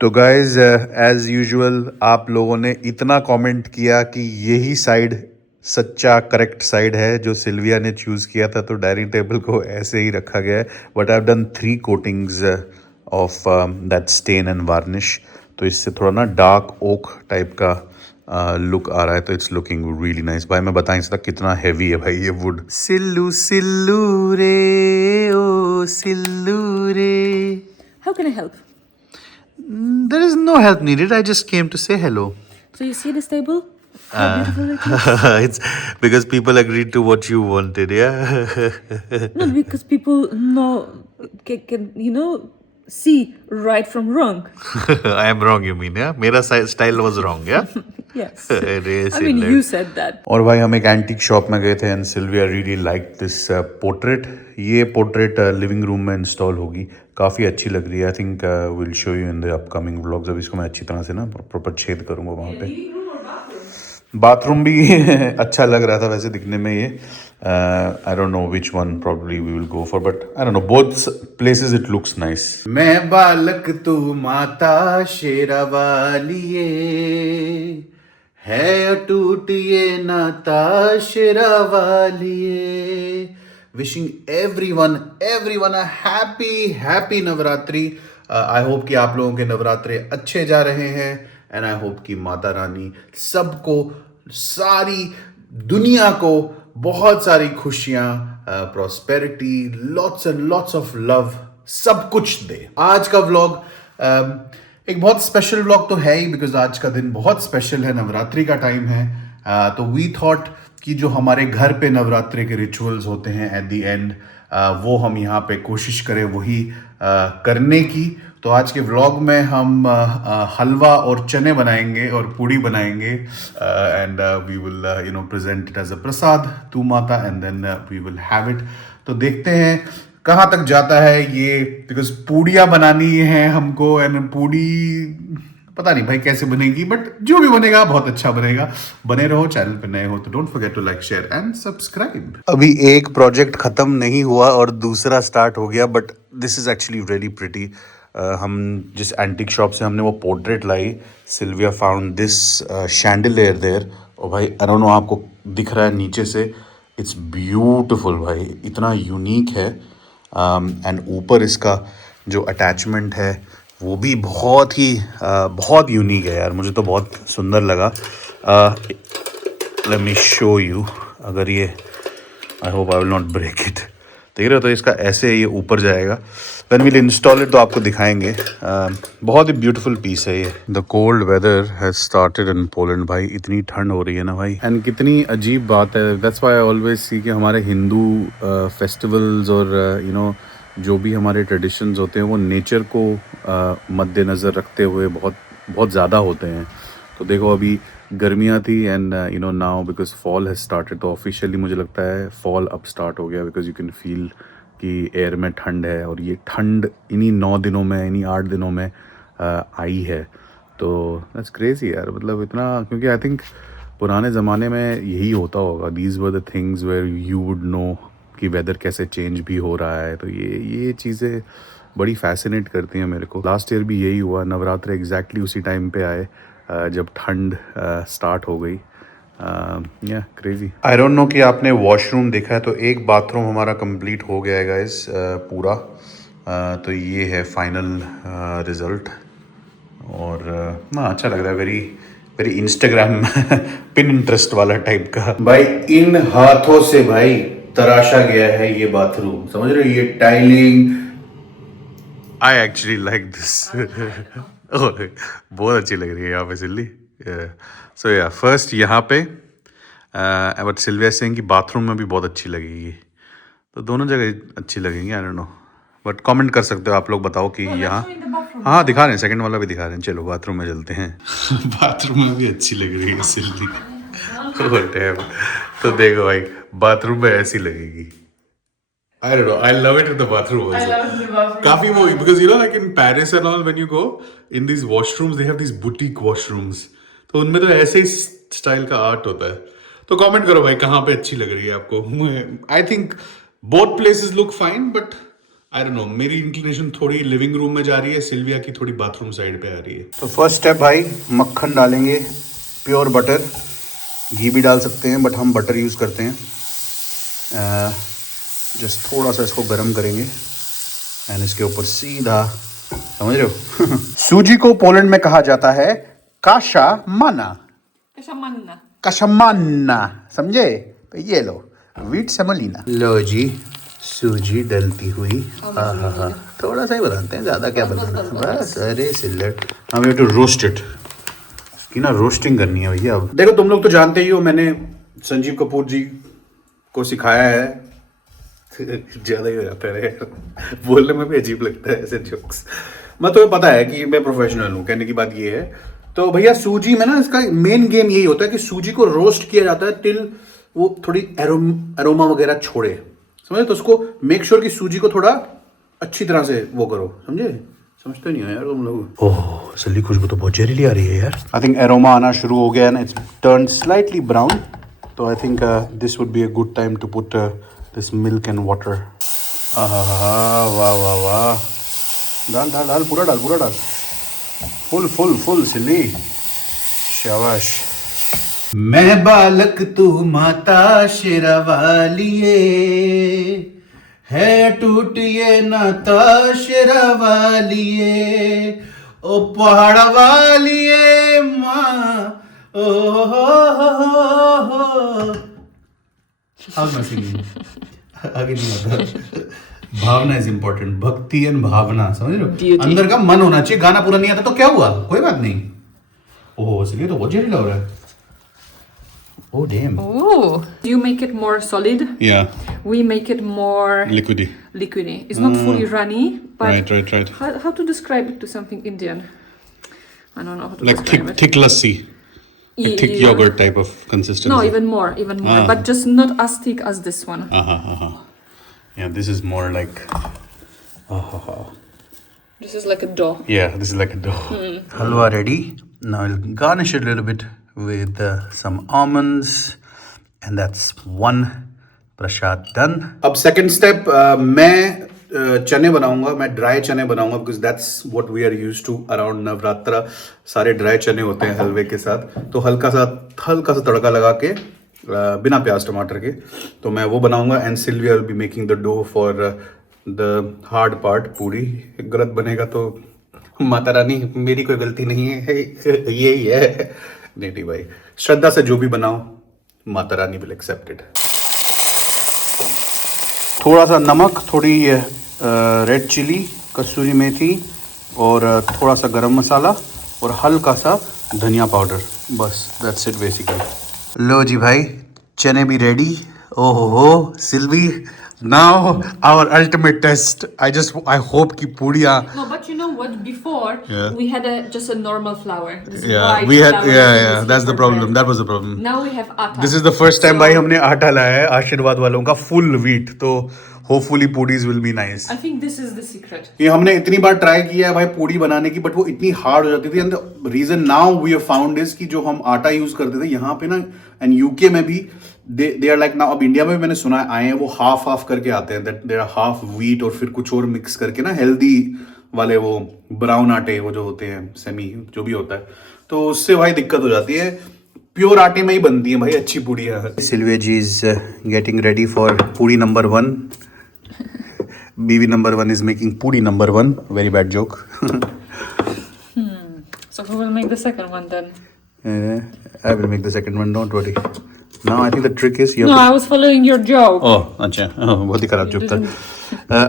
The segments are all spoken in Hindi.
तो गाइज एज यूजुअल आप लोगों ने इतना कमेंट किया कि यही साइड सच्चा करेक्ट साइड है जो सिल्विया ने चूज़ किया था, तो डाइनिंग टेबल को ऐसे ही रखा गया है. But I have done 3 coatings of that stain and varnish, तो इससे थोड़ा ना डार्क ओक टाइप का लुक आ रहा है, तो इट्स लुकिंग रियली नाइस. भाई मैं बता नहीं सकता कितना हैवी है भाई ये वुड. सिल्लू सिल्लू रे ओ सिल्लू रे. How can I help? There is no help needed. I just came to say hello. So you see this table? How beautiful it is? It's because people agreed to what you wanted, yeah? Not because people know can see right from wrong. I am wrong, you mean, yeah? मेरा style was wrong, yeah? Yes. अरे I mean, you said that. और भाई हम एक एंटीक शॉप में गए थे and Sylvia really like this portrait. ये पोर्ट्रेट लिविंग रूम में इंस्टॉल होगी, काफ़ी अच्छी लग रही है. I think will show you in the upcoming vlogs. अब इसको मैं अच्छी तरह से ना प्रॉपर छेद करूँगा वहाँ पे. बाथरूम भी अच्छा लग रहा था वैसे दिखने में ये. I don't know which one probably we will go for, but I don't know, both places it looks nice. मैं बालक तू माता शेरा वालिए, है अटूट ये नाता शेरा वालिए. Wishing everyone a happy Navratri. I hope कि आप लोगों के नवरात्रे अच्छे जा रहे हैं एंड आई होप कि माता रानी सबको, सारी दुनिया को बहुत सारी खुशियां, prosperity, lots and lots of love, सब कुछ दे. आज का व्लॉग एक बहुत स्पेशल व्लॉग तो है ही, बिकॉज आज का दिन बहुत स्पेशल है, नवरात्रि का टाइम है. तो वी थॉट कि जो हमारे घर पे नवरात्रि के रिचुअल्स होते हैं एट द एंड, वो हम यहाँ पे कोशिश करें वही करने की. तो आज के व्लॉग में हम हलवा और चने बनाएंगे और पूड़ी बनाएंगे and we will present it as a prasad to Mata and then we will have it. तो देखते हैं कहाँ तक जाता है ये, बिकॉज पूड़ियाँ बनानी है हमको एंड पूड़ी पता नहीं भाई कैसे बनेगी, बट जो भी बनेगा बहुत अच्छा बनेगा. बने रहो, चैनल पे नए हो तो don't forget to like share and subscribe. अभी एक प्रोजेक्ट खत्म नहीं हुआ और दूसरा स्टार्ट हो गया, but this is actually very pretty. हम जिस एंटिक शॉप से हमने वो पोर्ट्रेट लाई, Sylvia found this chandelier there. और भाई आई डोंट नो आपको दिख रहा है नीचे से, इट्स ब्यूटिफुल भाई, इतना यूनिक है. एंड ऊपर इसका जो अटैचमेंट है वो भी बहुत यूनिक है यार, मुझे तो बहुत सुंदर लगा. Let me show you. अगर ये, I hope I will not break it. देख रहे हो, तो इसका ऐसे ये ऊपर जाएगा. व्हेन विल इंस्टॉल इट तो आपको दिखाएंगे. बहुत ही ब्यूटीफुल पीस है ये. The cold weather has started in Poland. भाई इतनी ठंड हो रही है ना भाई, एंड कितनी अजीब बात है. That's why I always see कि हमारे हिंदू फेस्टिवल्स और जो भी हमारे ट्रेडिशंस होते हैं वो नेचर को मद्देनज़र रखते हुए बहुत ज़्यादा होते हैं. तो देखो अभी गर्मियाँ थी and now because fall has started, तो ऑफिशियली मुझे लगता है फॉल अब स्टार्ट हो गया, बिकॉज यू कैन फील कि एयर में ठंड है. और ये ठंड इन्हीं 9 दिनों में, इन्हीं 8 दिनों में आई है. तो दैट्स क्रेजी यार, मतलब इतना, क्योंकि आई थिंक पुराने ज़माने में यही होता होगा. These were the things where you would know कि वेदर कैसे चेंज भी हो रहा है. तो ये चीज़ें बड़ी फैसिनेट करती हैं मेरे को. लास्ट ईयर भी यही हुआ, नवरात्र एग्जैक्टली उसी टाइम पे आए जब ठंड स्टार्ट हो गई. या क्रेजी. आई डोंट नो कि आपने वॉशरूम देखा है, तो एक बाथरूम हमारा कंप्लीट हो गया है गाइस पूरा. तो ये है फाइनल रिजल्ट. और ना अच्छा लग रहा है, वेरी वेरी इंस्टाग्राम पिनिंटरेस्ट वाला टाइप का. भाई इन हाथों से भाई तराशा गया है ये बाथरूम, समझ रहे हो, ये tiling. I actually like this. बहुत अच्छी लग रही है यहाँ पे सिल्ली. सो या फर्स्ट यहाँ पे, बट सिल्विया सिंह की बाथरूम में भी बहुत अच्छी लगेगी. तो दोनों जगह अच्छी लगेंगी, आई डोंट नो, बट कमेंट कर सकते हो आप लोग, बताओ कि यहाँ. हाँ दिखा रहे हैं, सेकंड वाला भी दिखा रहे हैं. चलो बाथरूम में चलते हैं. बाथरूम में भी अच्छी लग रही है सिल्ली. तो देखो भाई बाथरूम में ऐसी लगेगी. I don't know. I love it in the bathroom also. I love it in the bathroom. काफी वो, because like in Paris and all, when you go in these washrooms, they have these boutique washrooms. तो उनमें तो ऐसे ही स्टाइल का आर्ट होता है. तो कमेंट करो भाई कहाँ पे अच्छी लग रही है आपको. I think both places look fine, but I don't no, मेरी इंक्लिनेशन थोड़ी लिविंग रूम में जा रही है, सिल्विया की थोड़ी बाथरूम साइड पे आ रही है। तो फर्स्ट स्टेप भाई, मक्खन डालेंगे, प्योर बटर, घी भी डाल सकते हैं बट हम बटर यूज़ करते हैं। जस्ट थोड़ा सा इसको गर्म करेंगे एंड इसके ऊपर सीधा, समझ रहे हो? सूजी को पोलैंड में कहा जाता है काशा माना, कशमाना, समझे? तो ये लो वीट सेमोलिना, लो जी सूजी डलती हुई। हाँ हाँ हाँ, थोड़ा सा ही बनाते हैं, ज़्यादा क्या बनाना है बस। अरे सिलेट, हम यू टू रोस्ट इट, इसकी ना रोस्टिंग करनी है भैया। अब देखो तुम लोग तो जानते ही हो, मैंने संजीव कपूर जी को सिखाया है। ज़्यादा ही हो जाता है बोलने में भी अजीब लगता है ऐसे जोक्स। मैं तुम्हें पता है कि मैं प्रोफेशनल हूँ, कहने की बात ये है। तो भैया सूजी में ना, इसका मेन गेम यही होता है कि सूजी को रोस्ट किया जाता है टिल वो थोड़ी एरोमा वगैरह छोड़े, समझे? तो उसको मेक श्योर कि सूजी को थोड़ा अच्छी तरह से वो करो, समझे? समझते नहीं हो यार तुम लोग। ओह सली, खुशबू तो बहुत जहरीली आ रही है यार। आई थिंक एरोमा आना शुरू हो गया ना, इट्स टर्न स्लाइटली ब्राउन। तो I think this would be a good time to put this milk and water. वाह वाह वाह, डाल डाल डाल, पूरा डाल, पूरा डाल, फुल फुल फुल सिल्ली, शाबाश। मैं बालक तू माता शेरावालिए, है टूट ये नाता शेरावालिए, ओ पहाड़ वालिए माँ, ओ हो। आगे नहीं आता। भावना इज इम्पोर्टेंट, भक्ति एंड भावना, समझ रहे हो? अंदर का मन होना चाहिए। गाना पूरा नहीं आता तो क्या हुआ, कोई बात नहीं। ओह इसलिए तो बहुत जहरीला हो रहा है। Oh damn. Oh, you make it more solid. Yeah. We make it more Liquidy. liquidy. It's not fully runny, but Right. how to describe it to something Indian? I don't know how to Like describe it. thick lassi. Like thick yogurt type of consistency. No, even more, but just not as thick as this one. Yeah, this is more like. This is like a dough. Yeah, this is like a dough. Halwa ready. Now I'll garnish it a little bit with some almonds, and that's one prasad done. अब second step, मैं चने बनाऊंगा, मैं ड्राई चने बनाऊंगा, because that's what we are used to around Navratra. सारे ड्राई चने होते हैं हलवे के साथ, तो हल्का सा तड़का लगा के बिना प्याज टमाटर के, तो मैं वो बनाऊंगा। And Sylvia will be making the dough for the hard part, पूरी। गलत बनेगा तो माता रानी, मेरी कोई गलती नहीं है, यही है। नेटी भाई, श्रद्धा से जो भी बनाओ, Mata Rani will accept it. थोड़ा सा नमक, थोड़ी रेड चिली, कसूरी मेथी और थोड़ा सा गरम मसाला और हल्का सा धनिया पाउडर, बस दैट्स इट बेसिकली। लो जी भाई, चने भी रेडी। ओहो हो Sylvie, now our ultimate test. I hope कि पूड़ियाँ। No, but you know what? Before we had just a normal flour. This is Yeah, white we had, flour yeah, that's the for problem. bread. That was the problem. Now we have atta. This is the first time भाई हमने आटा लाया है आशीर्वाद वालों का, फुल व्हीट। तो hopefully puris will be nice. I think this is the secret. ये हमने इतनी बार ट्राई किया है भाई पूड़ी बनाने की, बट वो इतनी हार्ड हो जाती थी। And the reason now we have found is कि जो हम आटा यूज करते थे यहाँ पे ना, एंड यूके में भी दे आर लाइक नाउ, अब इंडिया में भी मैंने सुना है आए हैं, वो हाफ करके आते हैं, that they are half wheat और फिर कुछ और मिक्स करके ना, हेल्दी वाले वो ब्राउन आटे वो जो होते हैं, सेमी जो भी होता है, तो उससे भाई दिक्कत हो जाती है। प्योर आटे में ही बनती है भाई अच्छी पूड़ियाँ। Sylvia ji is getting ready for puri number 1। बीवी number 1 is making puri number 1. Very bad joke. So who will make the second one then? I will make the second one. Don't worry. Now I think the trick is you No, have I was following your joke. Oh, अच्छा, बहुत ही खराब joke था।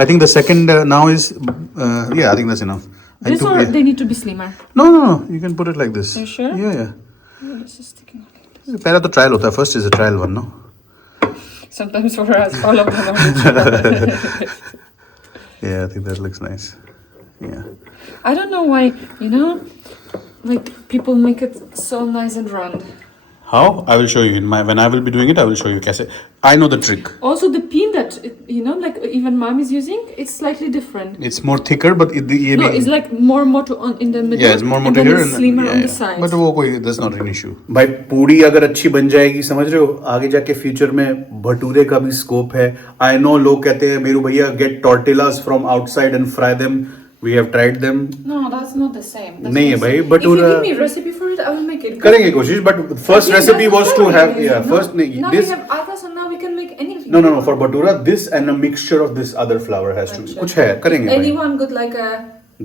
I think the second now is yeah, I think that's enough. This or they need to be slimmer? No, you can put it like this. Are you sure? Yeah. Oh, this is sticking out like this. पहला तो trial होता है, first is a trial one, no? Sometimes for us, all of them are Yeah, I think that looks nice. Yeah. I don't know why, like people make it so nice and round. How? I will show you when I will be doing it. I will show you कैसे. I know the trick. Also, the pin that like even mom is using, it's slightly different. It's more thicker, but ये No, भी. it's like more moto in the middle. Yeah, it's more and motor then here it's slimmer on the yeah. sides. But वो कोई that's not an issue. भाई पूड़ी अगर अच्छी बन जाएगी समझ रहे हो आगे जाके फ्यूचर में भटूरे का भी स्कोप है. I know लोग कहते हैं मेरू भैया get tortillas from outside and fry them. We have tried them. No, that's not the same. नहीं है भाई bhatura. If you give me recipe for it, I will make it. करेंगे कोशिश but first recipe was to have first Now this. we have others, so now we can make anything. No for bhatura this and a mixture of this other flour has to be. कुछ है करेंगे भाई. Anyone got like a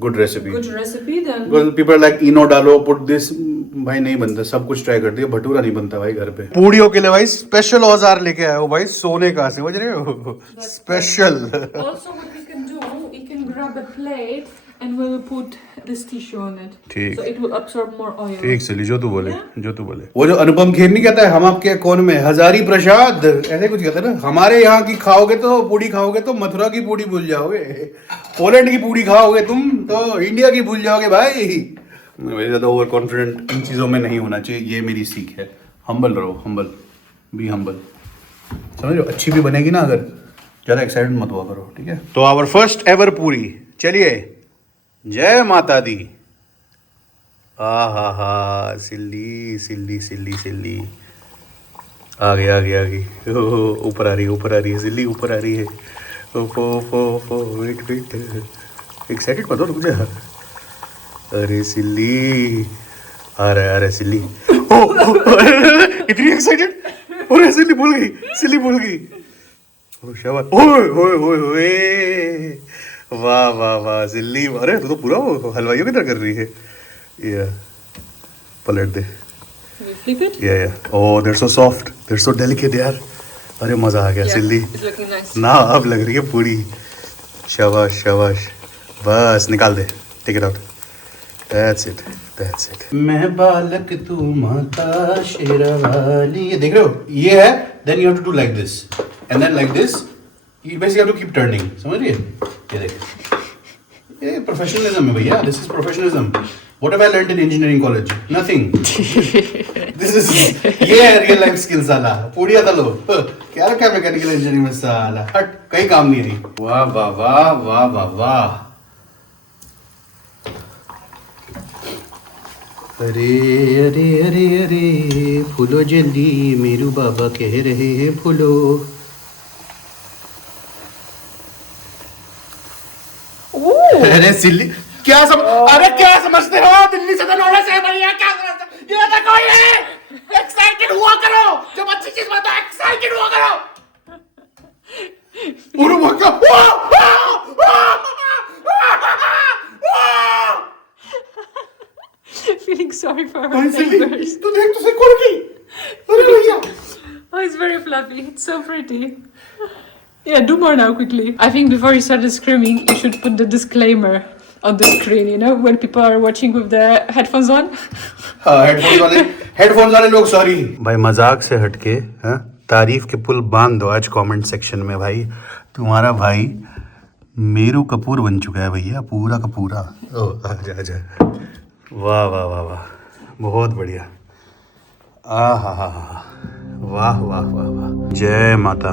Good recipe. good recipe then. Well, people are like इनो डालो put this भाई नहीं बनता सब कुछ ट्राई कर दिया भटूरा नहीं बनता भाई घर पे. पूड़ियों के लिए भाई स्पेशल औजार लेके आए हो भाई सोने का समझ रहे हो special. Also, what we can do, we can grab a plate and we'll put this tissue on it. ठीक. So it will absorb more oil. ठीक चली जो तू बोले वो जो अनुपम खेर नहीं कहता है हम आपके कौन में हजारी प्रसाद ऐसे कुछ कहता है ना. हमारे यहाँ की खाओगे तो पूड़ी खाओगे तो मथुरा की पूड़ी भूल जाओगे. पोलैंड की पूड़ी खाओगे तुम तो इंडिया की भूल जाओगे भाई. मैं ज्यादा ओवर कॉन्फिडेंट इन चीजों में नहीं होना चाहिए. ये मेरी सीख है. हम्बल रहो बी हम्बल समझ लो. अच्छी भी बनेगी ना अगर ज्यादा एक्साइटेड मत हुआ करो. ठीक है तो आवर फर्स्ट एवर पूरी. चलिए जय माता दी. हा सिल्ली आ गई ऊपर आ रही है सिल्ली ऊपर आ रही है. वेट एक्साइटेड मत हो रुक जा. अरे सिल्ली आ रहा है सिल्ली. इतनी एक्साइटेड. अरे सिल्ली भूल गई. शाबाश. ओए वाह सिल्ली. अरे तू तो पूरा हलवाइयों की तरह कर रही है. या पलट दे. Flip it? Yeah. Oh, they're so soft. They're so delicate यार. अरे मजा आ गया सिल्ली. It's looking nice. ना अब लग रही है पूरी. शाबाश बस निकाल दे. Take it out. That's it. मैं बालक तू माता शेरावाली. ये देख रहे हो ये है. Then you have to do like this and then like this. You basically have to keep turning. समझ रही है ये देख. ये प्रोफेशनलिज्म है भैया. This is professionalism. What have I learned in engineering college? Nothing. This is ये है real life skills साला. पूड़िया तलो. क्या रखा है मैकेनिकल इंजीनियरिंग में साला. हट कहीं काम नहीं रही. वाह. अरे फूलो जल्दी मेरू बाबा कह रहे हैं फूलो. अरे सिल्ली क्या समझते हो दिल्ली से नोड़ा से भैया क्या समझते हो? ये देखो ये एक्साइटेड हुआ करो. जब अच्छी चीज बताओ एक्साइटेड हुआ करो. पूरा मक्का Feeling sorry for her भाई सिल्ली neighbors. तू देख तुझे कौन की. अरे भैया Oh, it's very fluffy. It's so pretty. Yeah, do more now quickly. I think before you started screaming, you should put the disclaimer on the screen, when people are watching with the headphones on. Headphones वाले लोग सॉरी. भाई मजाक से हटके तारीफ के पुल बांध दो आज कमेंट सेक्शन में. भाई तुम्हारा भाई मेरू कपूर बन चुका है भैया पूरा का पूरा. आजा. वाह बहुत बढ़िया. वाह. जय माता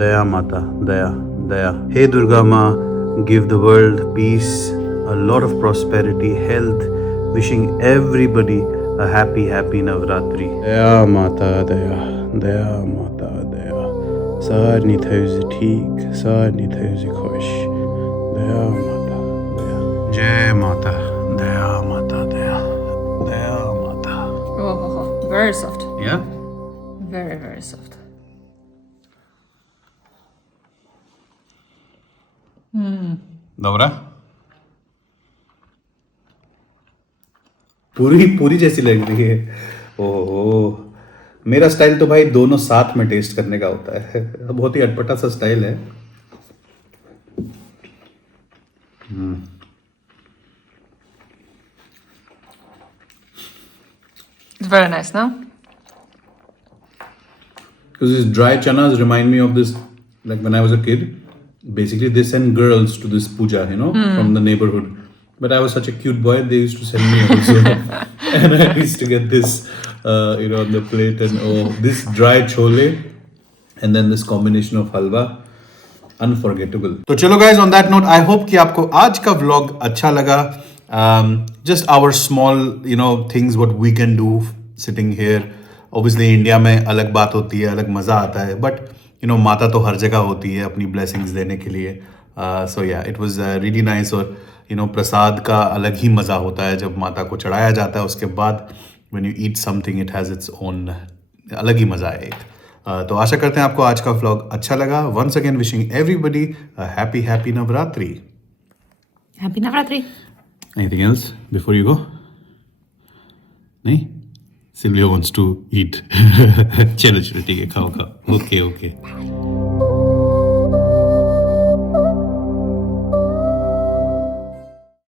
दया माता दया. हे दुर्गा माँ, give the world peace, a lot of prosperity, health, wishing everybody a happy Navratri. दया माता दया. सारनी थैज़ ठीक, सारनी थैज़ खुश. दया माता दया. जय माता दया माता. Oh, very soft. Yeah? Very, very soft. dobra पूरी जैसी लग रही है. ओह मेरा स्टाइल तो भाई दोनों साथ में टेस्ट करने का होता है. बहुत ही अटपटा सा स्टाइल है. It's very nice, no? Because these dry chanas remind me of this, like when I was a kid. Basically, they send girls to this puja, from the neighborhood. But I was such a cute boy, they used to send me also. And I used to get this on the plate, and this dry chole, and then this combination of halwa, unforgettable. तो चलो guys, on that note, I hope कि आपको आज का vlog अच्छा लगा. Just our small things what we can do sitting here. Obviously India में अलग बात होती है, अलग मज़ा आता है, but माता तो हर जगह होती है अपनी blessings देने के लिए. So yeah, it was really nice. और प्रसाद का अलग ही मज़ा होता है जब माता को चढ़ाया जाता है. उसके बाद when you eat something, it has its own अलग ही मज़ा है एक. तो आशा करते हैं आपको आज का व्लॉग अच्छा लगा. Once again wishing everybody a happy Navratri. Happy Navratri. Anything else before you go? नहीं? Sylvia wants to eat. चलो ठीक है, खाओ. Okay.